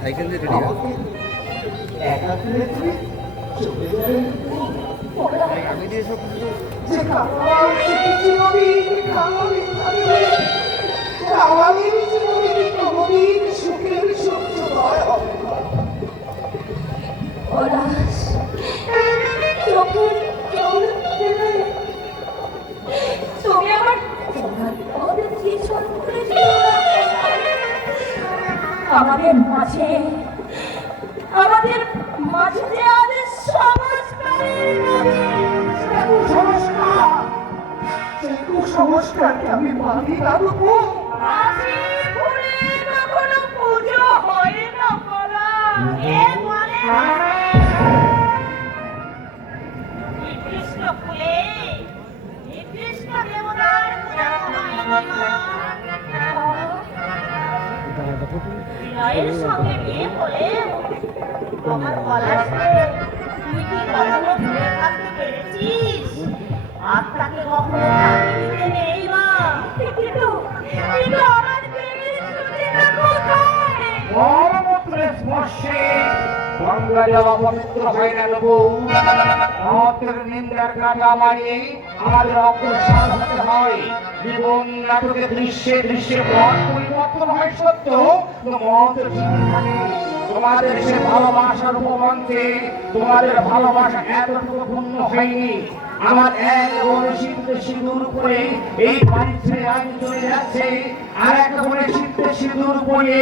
Cycle দিয়ে ready আমি দিয়ে সব তুমি আমার আমাদের মাঝে যে আজ সংস্কারকে আমি মানি না দেবো। কখনো পুজো হয় না বলা কৃষ্ণ ফুলে কৃষ্ণ দেবতার বিনয়ের সঙ্গে বিয়ে করে তোমার গলা শুনে তুই কি কখনো ভুলে থাকতে পেরেছিস? আর তাকে কখনো তাকে দিতে নেই মা। কিন্তু আমার প্রেমের সূচনা কোথায়? মরমূত্রের স্পর্শে গঙ্গা জল অপবিত্র হয় না বউ। মতের নিন্দার কাটা মারিয়ে আমাদের অগ্রসর হতে হয়। জীবন নাটকে দৃশ্যে দৃশ্যে পথ পরিবর্তন হয় সত্য, মতের শিক্ষানে তোমাদের সে ভালোবাসার উপমন্ত্রে তোমাদের ভালোবাসা এতটুকু পূর্ণ হয়নি। আমার এক বড় শীতে সিঁদুর করে এই বাড়ি ছেড়ে আজ চলে যাচ্ছে, আর এক বড় শীতে সিঁদুর পরে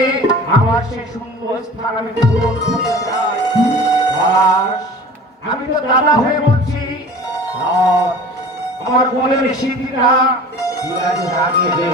আমার সে সুন্দর স্থান আমি পূরণ করতে চাই। আমি তো দাদা হয়ে বলছি, আমার বোনের স্মৃতিটা রাখিয়ে দে।